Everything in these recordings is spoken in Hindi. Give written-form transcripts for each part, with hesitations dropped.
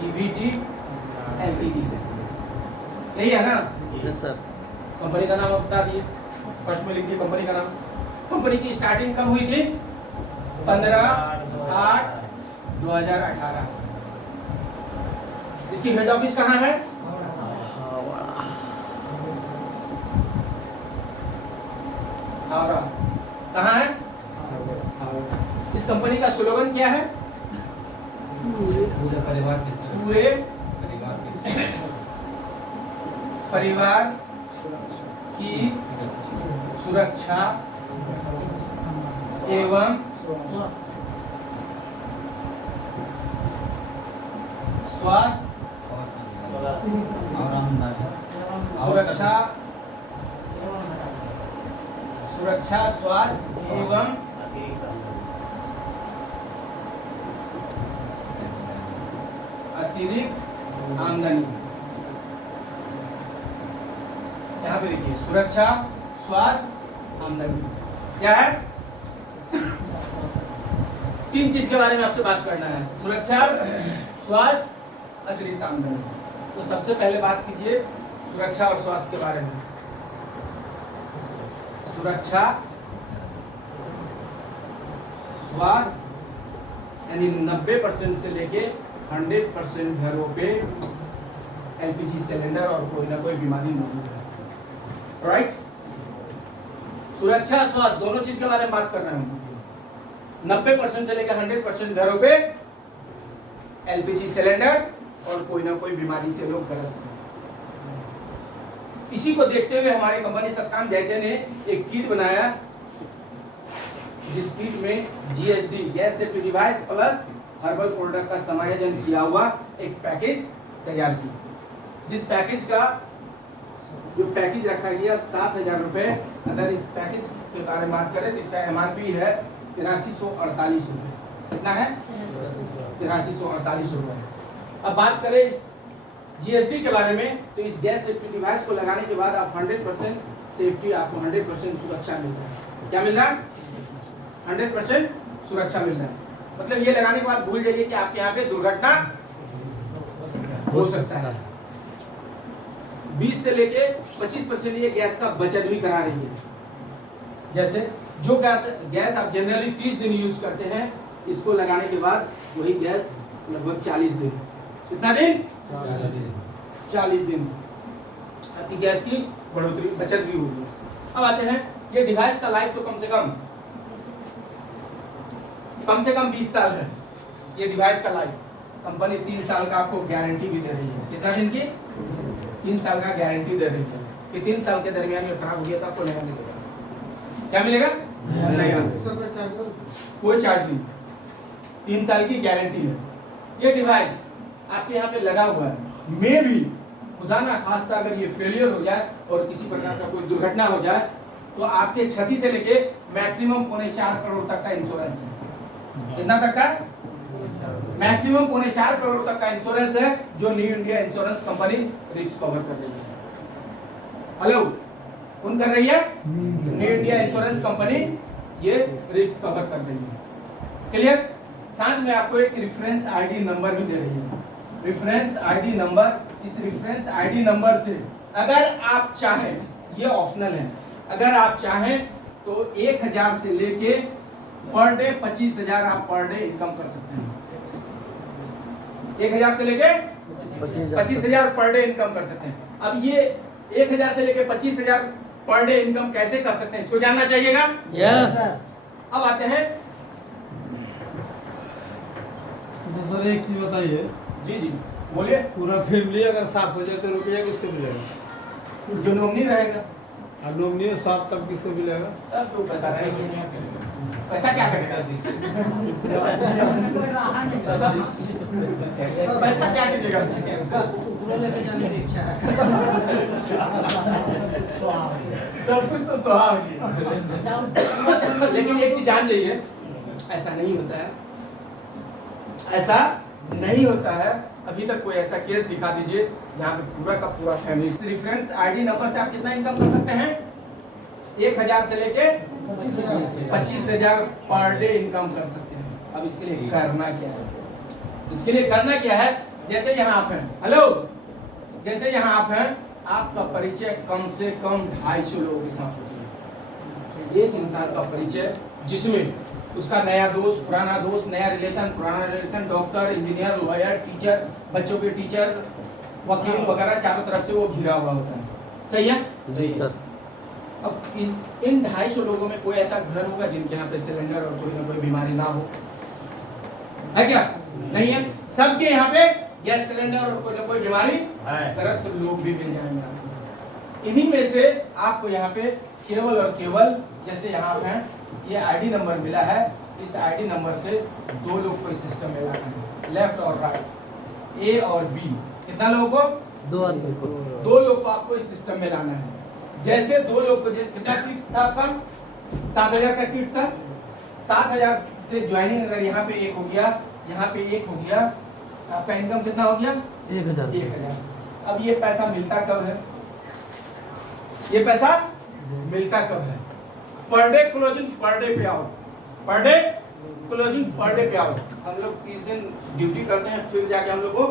EVT LTD, यही है ना? Yes sir. कंपनी का नाम आप बता दिए, फर्स्ट में लिख दिए कंपनी का नाम। कंपनी की स्टार्टिंग कब हुई थी? 15/8/2018। इसकी हेड ऑफिस कहाँ है? हावड़ा। कहाँ है? इस कंपनी का स्लोगन क्या है? पूरे परिवार के साथ, पूरे परिवार की सुरक्षा एवं स्वास्थ्य, और आमदानी सुरक्षा स्वास्थ्य एवं अतिरिक्त आमदनी। यहाँ पे देखिए सुरक्षा स्वास्थ्य आमदनी क्या है? तीन चीज के बारे में आपसे बात करना है, सुरक्षा स्वास्थ्य अतिरिक्त आमदनी। तो सबसे पहले बात कीजिए सुरक्षा और स्वास्थ्य के बारे में। सुरक्षा स्वास्थ्य यानी 90% से लेके 100% घरों पे LPG सिलेंडर और कोई ना कोई बीमारी मौजूद है, राइट? सुरक्षा स्वास्थ्य दोनों चीज के बारे में बात कर रहे हैं। 90% से लेकर 100% घरों पे LPG सिलेंडर और कोई ना कोई बीमारी से लोग ग्रस्त हैं। इसी को देखते हुए हमारी कंपनी सत्याम जयते ने एक किट बनाया, जिस किट में GSD gas safety device plus herbal product का समायोजन किया हुआ एक पैकेज तैयार किया। जिस पैकेज का जो पैकेज रखा गया 7,000 रुपए। अगर इस पैकेज के बारे में बात करें तो इसका MRP है 8348 रुपए। कितना है? 8348 रुपए। अब बात करें इस GSD के बारे में, तो इस गैस सेफ्टी डिवाइस को लगाने के बाद आप 100% सेफ्टी, आपको 100% सुरक्षा मिल रहा है। क्या मिल रहा है? 100% सुरक्षा मिल रहा है। मतलब ये लगाने के बाद भूल जाइए कि आपके यहाँ पे दुर्घटना हो सकता है। 20 से लेके 25% ये गैस का बचत भी करा रही है। जैसे जो गैस आप जनरली 30 दिन यूज करते हैं, इसको लगाने के बाद वही गैस लगभग 40 दिन। कितना दिन? 40 दिन आपकी गैस की बढ़ोतरी बचत भी होगी। अब आते हैं, ये डिवाइस का लाइफ तो कम से कम 20 साल है। ये डिवाइस का लाइफ कंपनी 3 साल का आपको गारंटी भी दे रही है। कितना दिन की? 3 साल का गारंटी दे रही है कि 3 साल के दरमियान में खराब हो गया तो आपको नया मिलेगा। क्या मिलेगा? नया। कोई चार्ज नहीं, 3 साल की गारंटी है। ये डिवाइस आपके यहाँ पे लगा हुआ है, मे भी खुदा ना खास्ता अगर ये फेलियर हो जाए और किसी प्रकार का कोई दुर्घटना हो जाए तो आपके क्षति से लेके मैक्सिमम 4.25 करोड़ तक का इंश्योरेंस है। कितना तक का? मैक्सिमम 4.25 करोड़ तक का इंश्योरेंस है, जो new India insurance company risk cover कर रही है। हेलो, कौन कर रही है? न्यू इंडिया इंश्योरेंस कंपनी ये रिस्क कवर कर रही है। क्लियर? साथ में आपको एक रेफरेंस आईडी नंबर भी दे रही है। रेफरेंस आईडी नंबर, इस रेफरेंस आईडी नंबर से अगर आप चाहें, ये ऑप्शनल है, अगर आप चाहें तो 1,000 से लेके पर डे 25,000 आप पर डे इनकम कर सकते हैं। 1,000 से लेके 25,000 पर डे इनकम कर सकते हैं। अब ये 1,000 से लेके 25,000 पर डे इनकम कैसे कर सकते हैं, इसको जानना चाहिएगा। यस। अब आते हैं, सर एक चीज बताइए। जी जी बोलिए। पूरा फैमिली अगर साफ हो जाए तो रुपया किसको मिलेगा? जो नॉमिनी रहेगा। और नॉमिनी साफ तब किसको मिलेगा? तब तो पैसा रहेगा। पैसा क्या करेगा? पैसा क्या कीजिएगा? सब कुछ तो सुहाग है। लेकिन एक चीज जान जाइए, ऐसा नहीं होता है, ऐसा नहीं होता है। अभी तक कोई ऐसा केस दिखा दीजिए यहाँ पे पूरा का पूरा फैमिली। रेफरेंस आईडी नंबर से आप कितना इनकम कर सकते हैं? 1,000 से लेके 25,000 पर डे इनकम कर सकते हैं। अब इसके लिए करना क्या है? इसके लिए करना क्या है, जैसे यहाँ आप हैं, हेलो, जैसे यहाँ आप हैं, आपका परिचय कम से कम 250 लोगों के साथ होती है। एक इंसान का परिचय जिसमें उसका नया दोस्त, पुराना दोस्त, नया रिलेशन, पुराना relation, doctor, engineer, lawyer, teacher, बच्चों के टीचर, वकील वगैरह, चारों तरफ से वो घिरा हुआ होता है। सही है? जी सर। अब इन 250 लोगों में कोई ऐसा घर होगा जिनके यहाँ पे सिलेंडर और कोई ना कोई बीमारी ना हो, है क्या? नहीं है। सबके यहाँ पे गैस सिलेंडर और कोई ना कोई बीमारी ग्रस्त लोग भी मिल जाएंगे आपको। इन्हीं में से आपको यहाँ पे केवल और केवल, जैसे यहाँ पे ये आईडी नंबर मिला है, इस आईडी नंबर से 2 लोग को इस सिस्टम में लाना है, लेफ्ट और राइट, ए और बी। कितना लोगों को? 2 आदमी को। 2 लोग को आपको इस सिस्टम में लाना है। जैसे 2 लोग को, कितना किट्स था आपका? 7000 का किट्स था। 7000 से ज्वाइनिंग अगर यहाँ पे 1 हो गया, यहाँ पे 1 हो गया, आपका इनकम कितना हो गया? 1000। 1000। अब ये पैसा मिलता कब है? ये पैसा मिलता कब है? Per day closing, per day payout, per day closing, per day payout. हम लोग 30 दिन ड्यूटी करते हैं, फिर जाके हम लोग को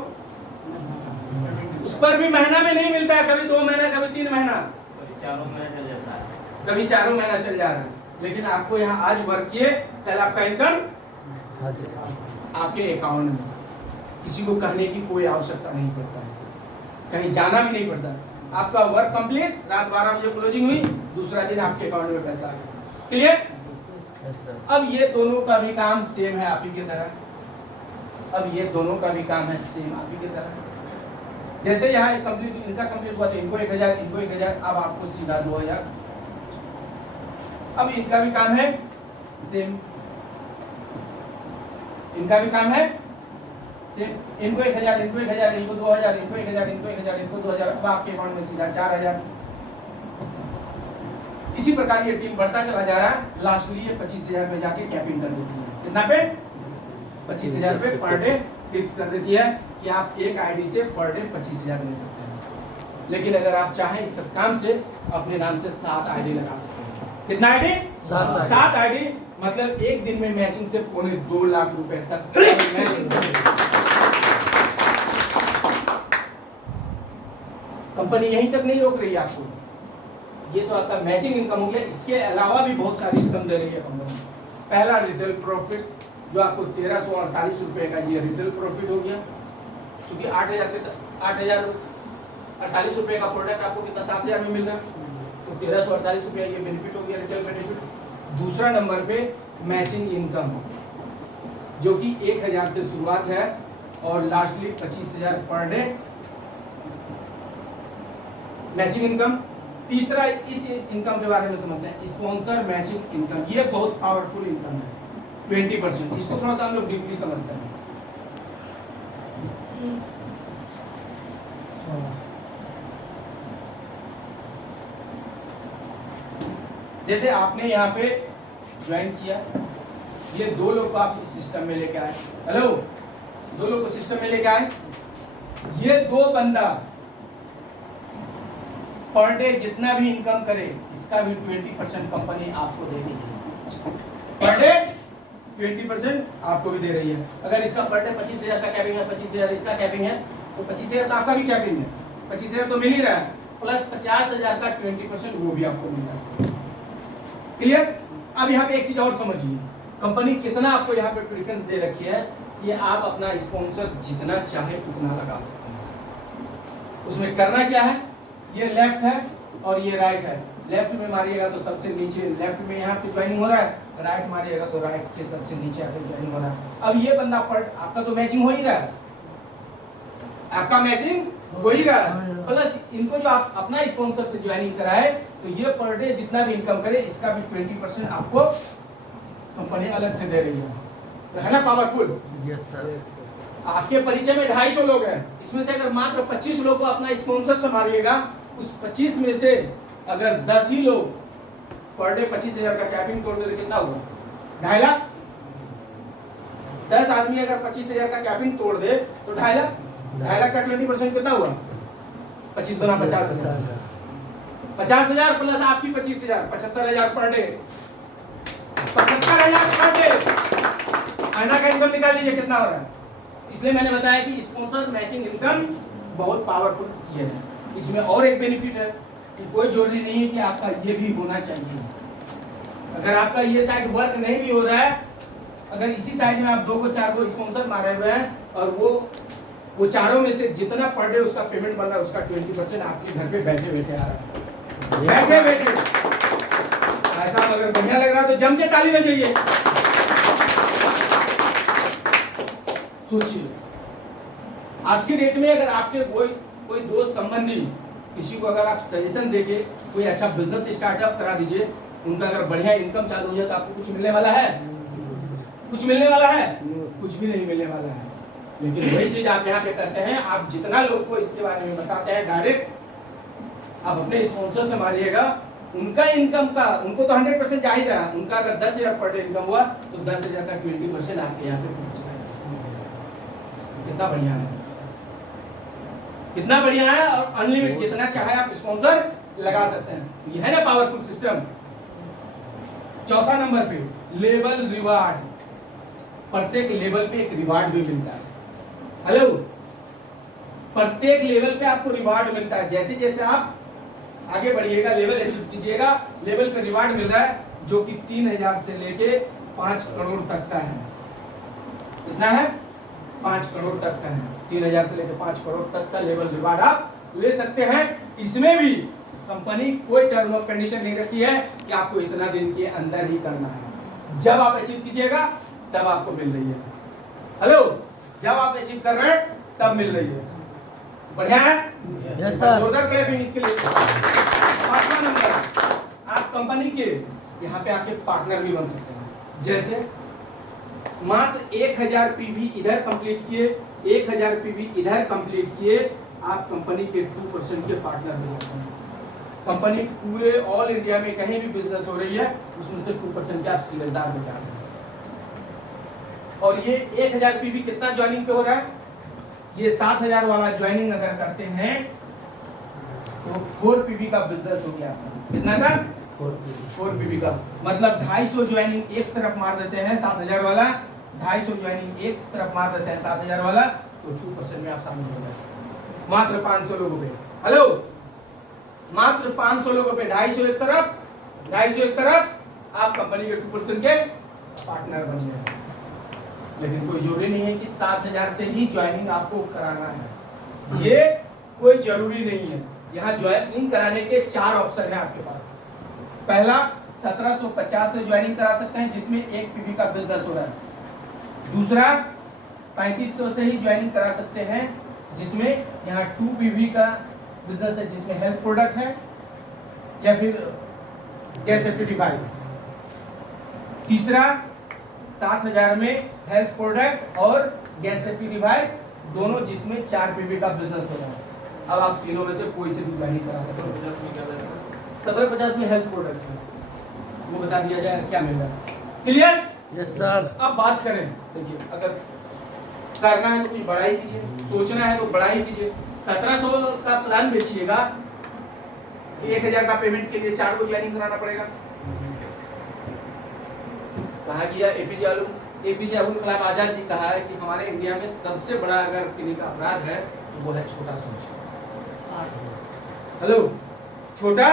उस पर भी महीना में नहीं मिलता है, कभी 2 महीना, कभी 3 महीना, कभी 4 महीना चल जाता है, कभी 4 महीना चल जा रहा है। लेकिन आपको यहाँ आज वर्क किए, कल आपका इनकम आपके अकाउंट में, किसी को कहने की कोई आवश्यकता नहीं पड़ता है, कहीं जाना भी नहीं पड़ता। आपका वर्क कंप्लीट, रात 12 बजे क्लोजिंग हुई, दूसरा दिन आपके अकाउंट में पैसा आ गया। क्लियर? अब ये दोनों का भी काम सेम है आप ही की तरह। अब ये दोनों का भी काम है सेम आप ही की तरह। जैसे यहाँ कंप्लीट, इनका कंप्लीट हुआ तो इनको 1000, इनको 1000, अब आपको सीधा 2000। अब इनका भी काम है सेम, इनका भी काम है सेम, इनको 1000, इनको 1000, इनको 2000, इनको 1000, इनको 1000, इनको 2000। अब आपके अकाउंट में सीधा 4000। इसी प्रकार ये टीम बढ़ता चला जा रहा है। लास्टली ये 25000 पे जाके कैपिंग कर देती है। कितना पे? 25000 पे पर डे फिक्स कर देती है कि आप एक आईडी से पर डे 25000 ले सकते हैं। लेकिन अगर आप चाहें इस सब काम से अपने नाम से 7 आईडी लगा सकते हैं। कितना आईडी? 7 आईडी। मतलब एक दिन में मैचिंग से 2.25 लाख रुपए तक मैचिंग से। कंपनी यहीं तक नहीं रोक रही है आपको, ये तो आपका मैचिंग इनकम हो गया। इसके अलावा भी बहुत सारी इनकम दे रही है कंपनी। पहला रिटेल प्रॉफिट जो आपको 1348 रुपए का, ये रिटेल प्रॉफिट हो गया, क्योंकि 8048 रुपए का प्रोडक्ट आपको कितना 7000 में मिल रहा है, तो 1348 रुपया ये बेनिफिट हो गया, रिटेल बेनिफिट। दूसरा नंबर पे मैचिंग इनकम, जो कि 1000 से शुरुआत है और lastly 25000 per day matching income. तीसरा, इस इनकम के बारे में समझते हैं, स्पॉन्सर मैचिंग इनकम। ये बहुत पावरफुल इनकम है, 20%। इसको थोड़ा सा हम लोग डीपली समझते हैं। जैसे आपने यहाँ पे ज्वाइन किया, ये 2 लोग को आप इस सिस्टम में लेके आए, हेलो, 2 लोग को सिस्टम में लेके आए। ये 2 बंदा पर डे जितना भी इनकम करे, इसका भी 20% कंपनी आपको दे रही है। पर डे 20% आपको भी दे रही है। अगर इसका पर डे 25000 का कैपिंग है, 25000 इसका कैपिंग है, तो 25000 तो आपका भी कैपिंग है, 25000 तो मिल ही रहा है, प्लस 50000 का 20% वो भी आपको मिल रहा है। क्लियर? अब यहाँ पे एक चीज और समझिए, कंपनी कितना आपको यहाँ पे प्रेफरेंस दे रखी है कि आप अपना स्पॉन्सर जितना चाहे उतना लगा सकते हैं। उसमें करना क्या है, ये लेफ्ट है और ये राइट है। लेफ्ट में मारिएगा तो सबसे नीचे, लेफ्ट में यहाँ पे ज्वाइनिंग हो रहा है, राइट मारिएगा तो राइट के सबसे नीचे आके ज्वाइनिंग हो रहा है। अब ये बंदा पर आपका तो मैचिंग हो ही रहा है, आपका मैचिंग हो ही रहा है, प्लस इनको जो आप अपना स्पॉन्सर से ज्वाइनिंग कराए, तो ये पर डे जितना भी इनकम करे, इसका भी 20% आपको कंपनी अलग से दे रही है। तो है ना पावरफुल? Yes sir. आपके परिचय में 250 लोग हैं, इसमें से अगर मात्र 25 लोग को अपना स्पॉन्सर से मारिएगा, उस 25 में से अगर 10 ही लोग पर डे 25000 का कैपिंग तोड़ दे, कितना हुआ? 2.5 लाख। 10 आदमी अगर 25000 का कैपिंग तोड़ दे तो 2.5 लाख। 2.5 लाख का 20% कितना हुआ? 25 गुना 50,000। 50,000 प्लस आपकी 25,000, 75,000 पर डे। 75,000 per day. महीना का इनकम निकाल लीजिए कितना हो रहा है? इसलिए मैंने बताया कि स्पॉन्सर मैचिंग इनकम बहुत पावरफुल ये है। इसमें और एक बेनिफिट है कि कोई जरूरी नहीं है कि आपका ये भी होना चाहिए। अगर आपका ये साइड वर्क नहीं भी हो रहा है, अगर इसी साइड में आप 2 को 4 को स्पॉन्सर मारे हुए हैं और वो चारों में से जितना पर डे उसका पेमेंट बन रहा है उसका 20% आपके घर पे बैठे बैठे आ रहा है। बैठे बैठे ऐसा अगर बढ़िया लग रहा है तो जम के ताली बजाइए। सोचिए आज की डेट में अगर आपके कोई दोस्त संबंधी किसी को अगर आप सजेशन देके कोई अच्छा बिजनेस स्टार्टअप करा दीजिए, उनका अगर बढ़िया इनकम चालू हो जाए तो आपको कुछ मिलने वाला है? कुछ मिलने वाला है? कुछ भी नहीं मिलने वाला है। लेकिन वही चीज आप यहाँ पे करते हैं, आप जितना लोग को इसके बारे में बताते हैं डायरेक्ट आप अपने स्पॉन्सर से मारिएगा, उनका इनकम का उनको तो 100% जा ही रहा है। उनका अगर 10,000 पर डे इनकम हुआ तो 10,000 का 20% आपके यहाँ पे पहुंच जाएगा। कितना बढ़िया है, कितना बढ़िया है। और अनलिमिटेड जितना चाहे आप स्पॉन्सर लगा सकते हैं। ये है ना पावरफुल सिस्टम। चौथा नंबर पे लेवल रिवार्ड, प्रत्येक लेवल पे एक रिवार्ड भी मिलता है। हेलो, प्रत्येक लेवल पे आपको रिवार्ड मिलता है। जैसे जैसे आप आगे बढ़िएगा, लेवल अचीव कीजिएगा, लेवल पे रिवार्ड मिल रहा है जो कि 3,000 से लेके 5 करोड़ तक का है। कितना है? 5 करोड़ तक का है। 3,000 से लेके 5 करोड़ तक का लेवल रिवार्ड आप ले सकते हैं। इसमें भी कंपनी कोई टर्म ऑफ कंडीशन नहीं रखी है कि आपको इतना दिन के अंदर ही करना है। जब आप अचीव कीजिएगा तब आपको मिल रही है। हेलो, जब आप अचीव कर रहे हैं तब मिल रही है। बढ़िया है? Yes sir. जोरदार क्लैपिंग इसके लिए। 5वां नंबर, आप कंपनी के यहाँ पे आके पार्टनर भी बन सकते हैं। जैसे मात्र 1,000 पीवी इधर कंप्लीट किए, 1,000 पीवी इधर कंप्लीट किए, आप कंपनी के 2% के पार्टनर बन जाते हैं। कंपनी पूरे ऑल इंडिया में कहीं भी बिजनेस हो रही है उसमें से 2% के आप सीलदार बन जाते हैं। और ये 1,000 पीवी कितना ज्वाइनिंग पे हो रहा है? ये 7,000 वाला ज्वाइनिंग अगर करते हैं तो 4 पीवी का बिजनेस हो गया। कितना का? 4 पीवी का मतलब 250 ज्वाइनिंग एक तरफ मार देते हैं 7,000 वाला, 250 ज्वाइनिंग एक तरफ मार देते हैं 7,000 वाला, तो 2% में आप शामिल हो गए। मात्र 500 लोगों पे। हेलो, मात्र 500 लोगों पे 250 एक तरफ, 250 एक तरफ, आप कंपनी के 2% के पार्टनर बन गए। लेकिन कोई जरूरी नहीं है कि 7,000 से ही ज्वाइनिंग आपको कराना है। ये कोई जरूरी नहीं है। यहाँ ज्वाइनिंग कराने के 4 ऑप्शन है आपके पास। पहला 1750 से ज्वाइनिंग करा सकते हैं जिसमें 1 पीवी का बिजनेस हो रहा है। दूसरा 3500 से ही ज्वाइनिंग करा सकते हैं जिसमें यहाँ 2 पीवी का बिजनेस है जिसमें हेल्थ प्रोडक्ट है या फिर गैस सेफ्टी डिवाइस। तीसरा 7,000 में हेल्थ प्रोडक्ट और गैस सेफ्टी डिवाइस दोनों जिसमें 4 पीवी का बिजनेस हो रहा है। अब आप तीनों में से कोई से भी ज्वाइनिंग करा सकते हो। 1750 में हेल्थ प्रोडक्ट है, वो बता दिया जाए क्या मिल रहा है। क्लियर? Yes sir. अब बात करें, देखिए अगर करना है तो कुछ बड़ा ही कीजिए, सोचना है तो बड़ा ही कीजिए। 1700 का प्लान बेचिएगा, 1,000 का पेमेंट के लिए 4 को ज्वाइनिंग कराना पड़ेगा। कहा गया एपीजे अब्दुल कलाम आजाद जी कहा है कि हमारे इंडिया में सबसे बड़ा अगर किसी का अपराध है तो वो है छोटा सोच। हेलो, छोटा